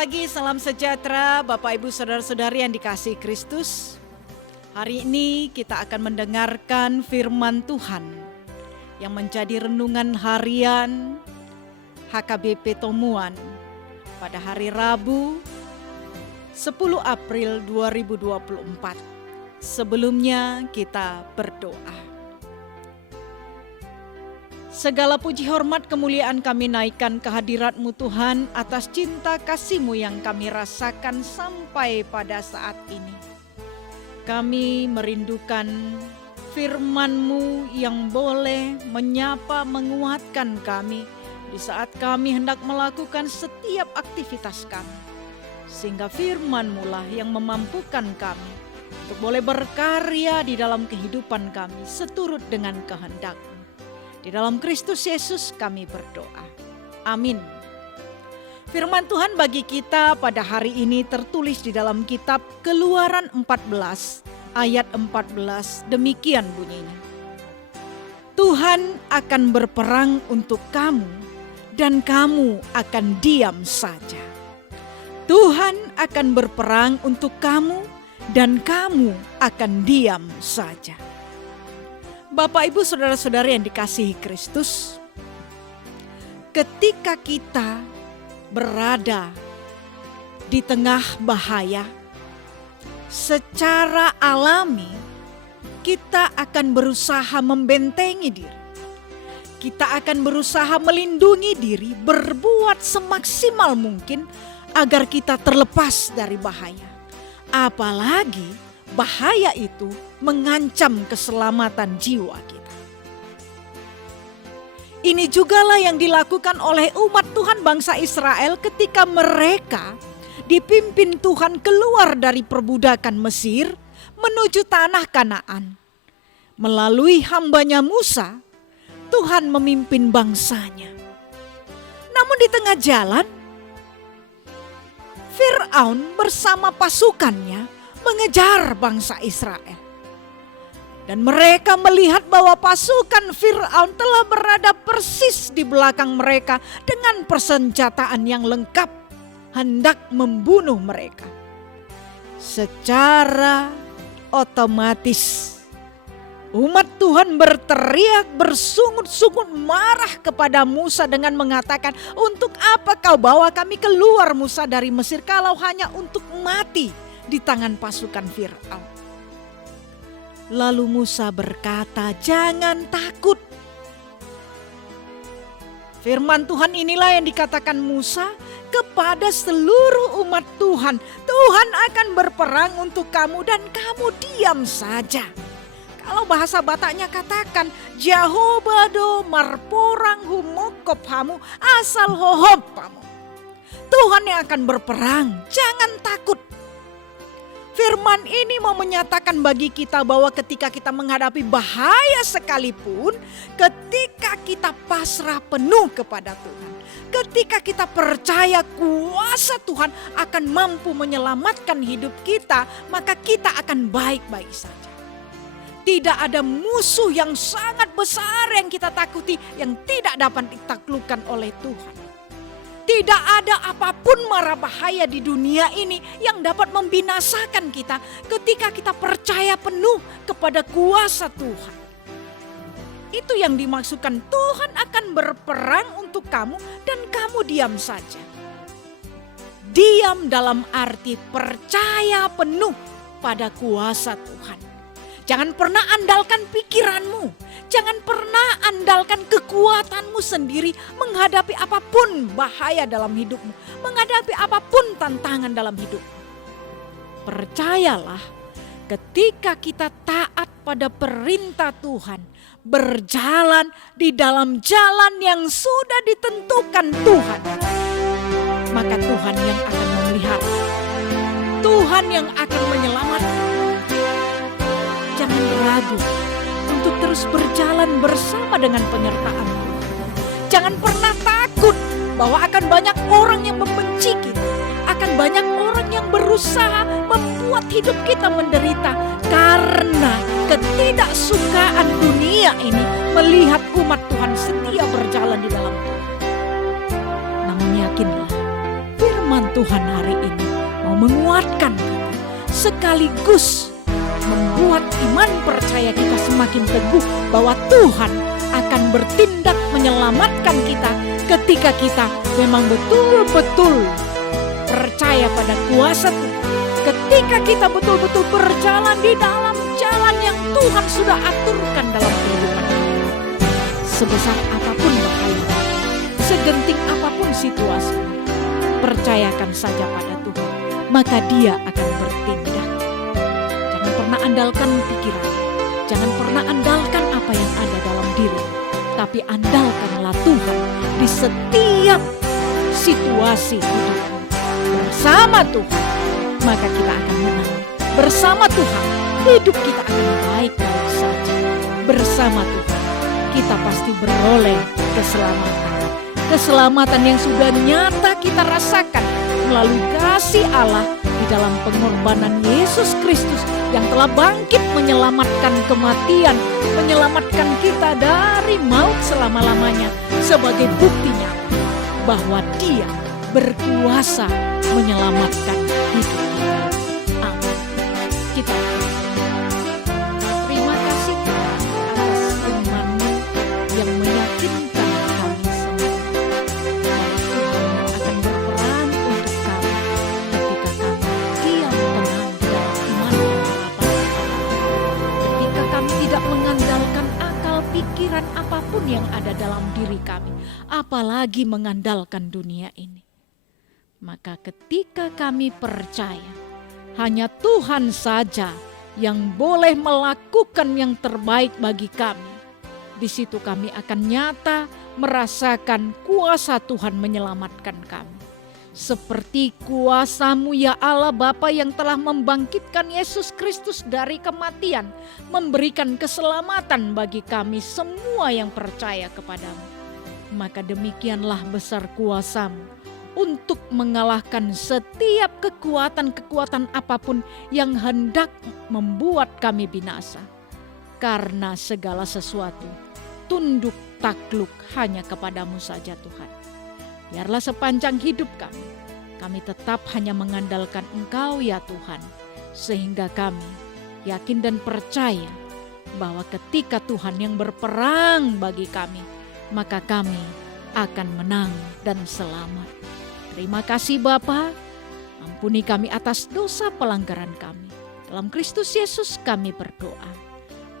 pagi, salam sejahtera Bapak Ibu Saudara-saudari yang dikasihi Kristus. Hari ini kita akan mendengarkan firman Tuhan yang menjadi renungan harian HKBP Tomuan pada hari Rabu 10 April 2024. Sebelumnya kita berdoa. Segala puji hormat kemuliaan kami naikkan kehadirat-Mu Tuhan atas cinta kasih-Mu yang kami rasakan sampai pada saat ini. Kami merindukan firman-Mu yang boleh menyapa, menguatkan kami di saat kami hendak melakukan setiap aktivitas kami. Sehingga firman-Mu lah yang memampukan kami untuk boleh berkarya di dalam kehidupan kami seturut dengan kehendak-Mu. Di dalam Kristus Yesus kami berdoa. Amin. Firman Tuhan bagi kita pada hari ini tertulis di dalam kitab Keluaran 14 ayat 14, demikian bunyinya. Tuhan akan berperang untuk kamu dan kamu akan diam saja. Tuhan akan berperang untuk kamu dan kamu akan diam saja. Bapak Ibu Saudara-saudari yang dikasihi Kristus, ketika kita berada di tengah bahaya, secara alami kita akan berusaha membentengi diri. Kita akan berusaha melindungi diri, berbuat semaksimal mungkin agar kita terlepas dari bahaya. Apalagi bahaya itu mengancam keselamatan jiwa kita. Ini jugalah yang dilakukan oleh umat Tuhan bangsa Israel ketika mereka dipimpin Tuhan keluar dari perbudakan Mesir menuju tanah Kanaan. Melalui hambanya Musa, Tuhan memimpin bangsanya. Namun di tengah jalan, Fir'aun bersama pasukannya mengejar bangsa Israel. Dan mereka melihat bahwa pasukan Fir'aun telah berada persis di belakang mereka dengan persenjataan yang lengkap, hendak membunuh mereka. Secara otomatis umat Tuhan berteriak, bersungut-sungut marah kepada Musa dengan mengatakan, "Untuk apa kau bawa kami keluar Musa dari Mesir kalau hanya untuk mati di tangan pasukan Fir'aun?" Lalu Musa berkata, "Jangan takut." Firman Tuhan inilah yang dikatakan Musa kepada seluruh umat Tuhan. Tuhan akan berperang untuk kamu dan kamu diam saja. Kalau bahasa Bataknya katakan, Jahobado marporang humokop hamu asal hohop hamu. Tuhan yang akan berperang, jangan takut. Firman ini mau menyatakan bagi kita bahwa ketika kita menghadapi bahaya sekalipun, ketika kita pasrah penuh kepada Tuhan, ketika kita percaya kuasa Tuhan akan mampu menyelamatkan hidup kita, maka kita akan baik-baik saja. Tidak ada musuh yang sangat besar yang kita takuti yang tidak dapat ditaklukkan oleh Tuhan. Tidak ada apapun mara bahaya di dunia ini yang dapat membinasakan kita ketika kita percaya penuh kepada kuasa Tuhan. Itu yang dimaksudkan, Tuhan akan berperang untuk kamu dan kamu diam saja. Diam dalam arti percaya penuh pada kuasa Tuhan. Jangan pernah andalkan pikiranmu. Jangan pernah andalkan kekuatanmu sendiri menghadapi apapun bahaya dalam hidupmu. Menghadapi apapun tantangan dalam hidupmu. Percayalah, ketika kita taat pada perintah Tuhan, berjalan di dalam jalan yang sudah ditentukan Tuhan, maka Tuhan yang akan memelihara. Tuhan yang akan menyelamatkan. Jangan ragu untuk terus berjalan bersama dengan penyertaan Tuhan. Jangan pernah takut bahwa akan banyak orang yang membenci kita. Akan banyak orang yang berusaha membuat hidup kita menderita. Karena ketidaksukaan dunia ini melihat umat Tuhan setia berjalan di dalam Tuhan. Namun yakinlah, firman Tuhan hari ini mau menguatkan kita, sekaligus membuat iman percaya kita semakin teguh bahwa Tuhan akan bertindak menyelamatkan kita ketika kita memang betul-betul percaya pada kuasa Tuhan. Ketika kita betul-betul berjalan di dalam jalan yang Tuhan sudah aturkan dalam kehidupan kita. Sebesar apapun bahaya, segenting apapun situasi, percayakan saja pada Tuhan, maka Dia akan bertindak. Jangan pernah andalkan pikiran, jangan pernah andalkan apa yang ada dalam diri, tapi andalkanlah Tuhan di setiap situasi hidupmu. Bersama Tuhan, maka kita akan menang. Bersama Tuhan, hidup kita akan baik-baik saja. Bersama Tuhan, kita pasti beroleh keselamatan. Keselamatan yang sudah nyata kita rasakan melalui kasih Allah di dalam pengorbanan Yesus Kristus yang telah bangkit menyelamatkan kematian, menyelamatkan kita dari maut selama-lamanya sebagai bukti nyata bahwa Dia berkuasa menyelamatkan hidup kita. Amin. Kita terima kasih Tuhan atas firman-Mu yang meyakinkan kami semua bahwa Tuhan akan berperan untuk kami ketika kami diam tenang dalam iman dan harapan. Ketika kami tidak mengandalkan akal pikiran apapun yang ada dalam diri kami, apalagi mengandalkan dunia ini. Maka ketika kami percaya hanya Tuhan saja yang boleh melakukan yang terbaik bagi kami, di situ kami akan nyata merasakan kuasa Tuhan menyelamatkan kami. Seperti kuasa-Mu ya Allah Bapa yang telah membangkitkan Yesus Kristus dari kematian, memberikan keselamatan bagi kami semua yang percaya kepadamu. Maka demikianlah besar kuasa-Mu untuk mengalahkan setiap kekuatan-kekuatan apapun yang hendak membuat kami binasa. Karena segala sesuatu tunduk takluk hanya kepadamu saja Tuhan. Biarlah sepanjang hidup kami tetap hanya mengandalkan Engkau ya Tuhan. Sehingga kami yakin dan percaya bahwa ketika Tuhan yang berperang bagi kami, maka kami akan menang dan selamat. Terima kasih Bapa, ampuni kami atas dosa pelanggaran kami. Dalam Kristus Yesus kami berdoa.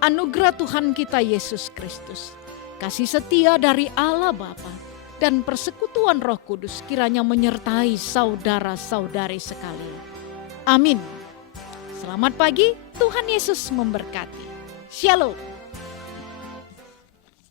Anugerah Tuhan kita Yesus Kristus, kasih setia dari Allah Bapa, dan persekutuan Roh Kudus kiranya menyertai saudara-saudari sekalian. Amin. Selamat pagi, Tuhan Yesus memberkati. Shalom.